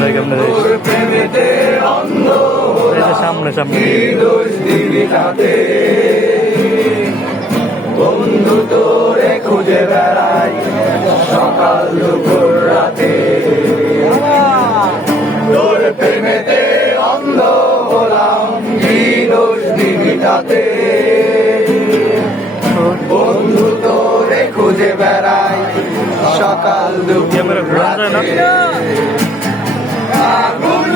যাই কেমনে যাই তোর প্রেমেতে অন্ধ এই যে সামনে সামনে কি দোষ দিবি তাতে বন্ধু তোরে খুঁজে বেড়াই সকাল দুপুর রাতে তোর প্রেমেতে অন্ধ হলাম কি দোষ দিবি তাতে বন্ধু তোরে খুঁজে বেড়াই সকাল দুপুর ক্যামেরা ঘোরানো যায় না? রাতে আগুন